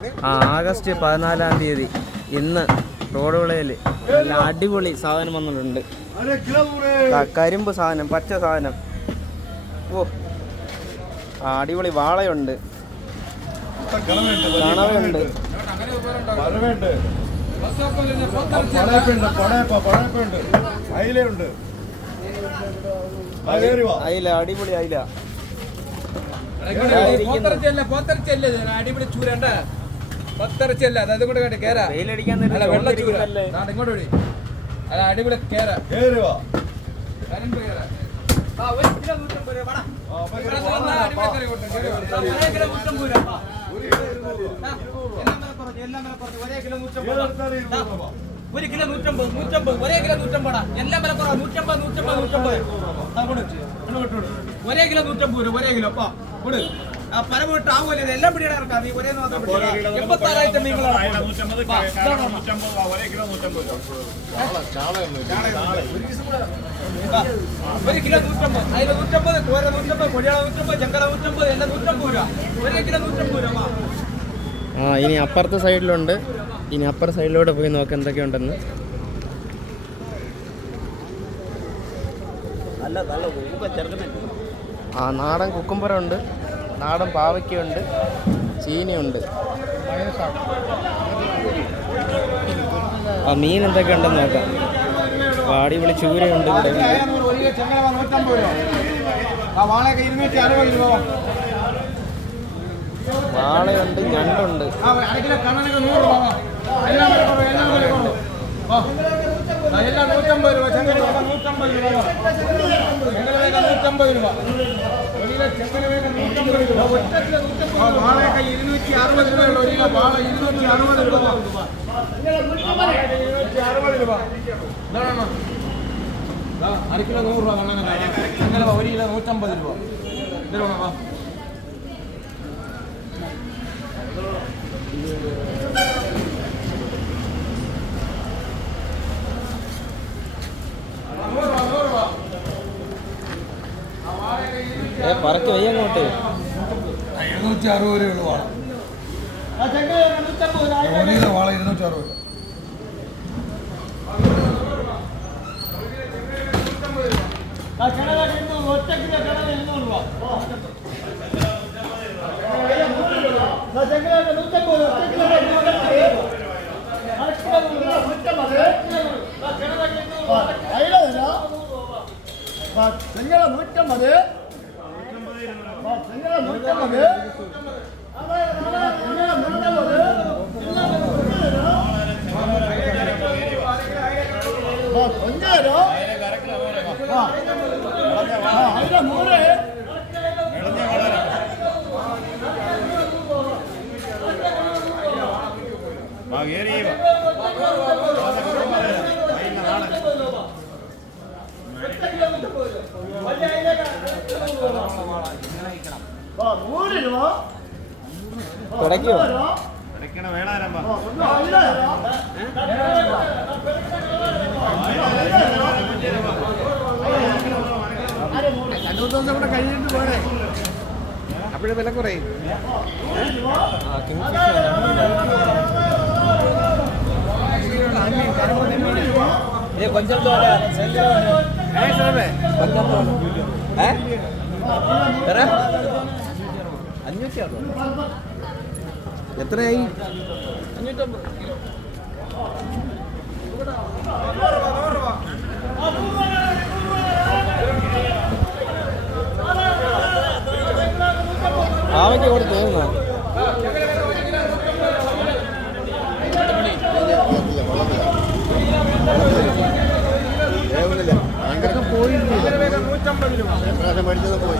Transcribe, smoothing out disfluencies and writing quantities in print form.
August 14 ഇന്ന് road വിളയിൽ നല്ല അടിപൊളി സാധനം വന്നിട്ടുണ്ട്. കരിമ്പ് സാധനം, പച്ച സാധനം. ഓ, അടിപൊളി വാളയുണ്ട്, കണവയുണ്ട്, അയില, അടിപൊളി അയില. അടിപൊളി ചൂരണ്ട പത്തിറച്ചല്ല, അത് കൂടെ കണ്ട് കേര വെള്ള ചൂര ഇങ്ങോട്ട് വിളി. അല്ല അടിപൊളി കേര കരിമ്പ് കേര. ഒരു കിലോ 150, ഒരേ കിലോ 150, എല്ലാം വില കുറവാ. 150 ഒരേ കിലോ 150 രൂപ, ഒരേ കിലോ കൊടു. പരമോട്ട് ആവുമല്ലേ, എല്ലാം പിടിയുടെ ഇറക്കാം. നീ ഒരേ 86 മീനുകളാണ്. 150 ഒരു കിലോ 150, അതിൽ 150, കോര 150, കൊടിയാള 150, ചെങ്കല 150, എല്ലാം 150 രൂപ, ഒരേ കിലോ 150 രൂപ. ഇനി അപ്പുറത്തെ സൈഡിലുണ്ട്. ഇനി അപ്പുറത്തെ സൈഡിലൂടെ പോയി നോക്കാം എന്തൊക്കെയുണ്ടെന്ന്. നാടൻ കുക്കുംബറുണ്ട്, നാടൻ പാവയ്ക്കുണ്ട്, ചീനിയുണ്ട്. മീൻ എന്തൊക്കെ ഉണ്ടെന്ന് നോക്കാം. അടിപൊളി ചൂരയുണ്ട് ഇവിടെ. വാളയുണ്ട്, ഞണ്ടുണ്ട്. എല്ലാം 150 രൂപ, ചെങ്കല 150 രൂപ, ചെങ്കല 150 രൂപ, വാളയൊക്കെ 260 രൂപയുള്ള ഒരു കിലോ വാള 260 രൂപ, 260 രൂപ. അര കിലോ 100 രൂപ, ചെങ്കല 1 കിലോ 150 രൂപ. പറക്ക് വയ്യ അങ്ങോട്ട്. 260 രൂപ വാള, ഒരു കിലോ വാള 260 രൂപ. ചെങ്കല 150, തുടയ്ക്കോ? കൂടെ കഴിഞ്ഞിട്ട് പോരെ, അപ്പോഴേ വില കുറയും. కొంచెం എത്രയായി? 550. പാവയ്ക്ക് കൊടുത്ത് പോയി